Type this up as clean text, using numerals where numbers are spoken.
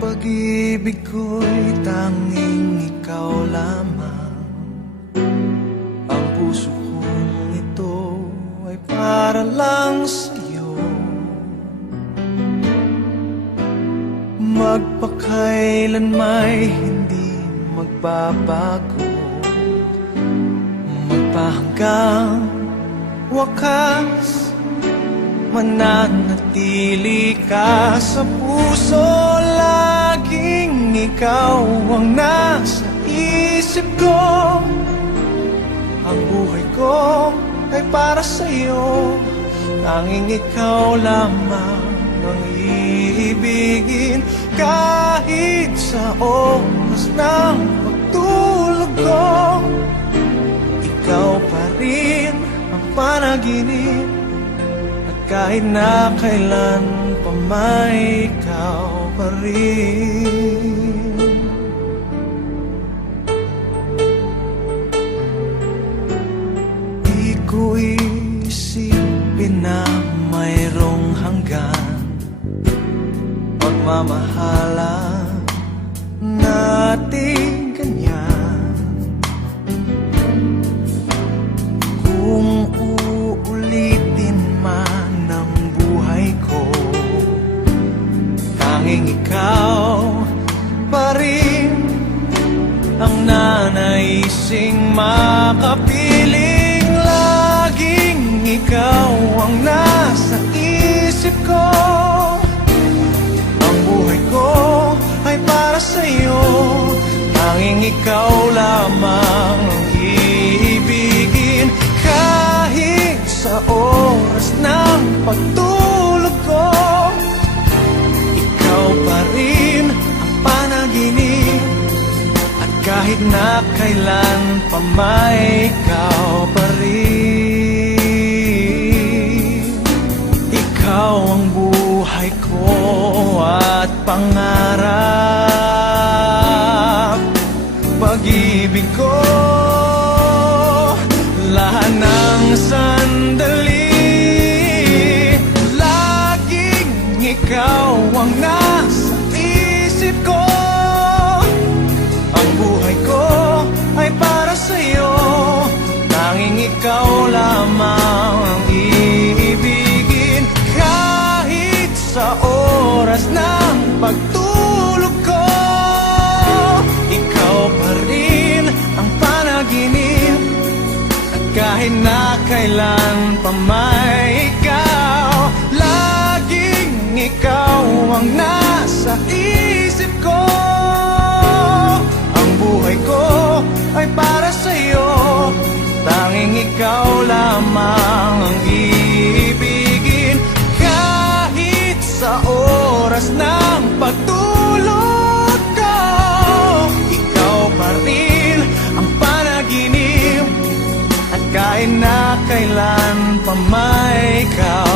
Pag-ibig ko'y tanging ikaw lamang. Ang puso kong ito ay para lang sa'yo. Magpakailan may hindi magbabago, magpahanggang wakas, mananatili ka sa puso. Laging ikaw ang nasa isip ko. Ang buhay ko ay para sa'yo. Tanging ikaw lamang ang iibigin. Kahit sa oras ng pagtulog ko, ikaw pa rin ang panaginip. Kahit na kailan pa may ikaw pa rin. Di ko isipin na mayroong hanggan pagmamahalan natin ganyan. Kung uulitin man tanging ikaw pa rin ang nanaising makapiling. Laging ikaw ang nasa isip ko. Ang buhay ko ay para sa'yo. Tanging ikaw lamang ang iibigin. Kahit sa oras ng pagtulog ko, ikaw pa rin ang panaginip. At kahit na kailan pa may ikaw pa rin. Ikaw ang buhay ko at pangarap. Pag-ibig ko, lahat ng sandali. Laging ikaw ang nasa isip ko. Ang buhay ko ay para sa'yo. Tanging ikaw lamang ang iibigin. Kahit sa oras ng pagtulog ko, ikaw pa rin ang panaginip. At kahit na kailan pa may ikaw, laging ikaw ang nasa isip ko. Ang buhay ko ay para sa'yo. Tanging ikaw lamang ang iibigin. Kahit sa oras ng pagtulog ko, ikaw pa rin ang panaginip. At kahit na kailan pa may ikaw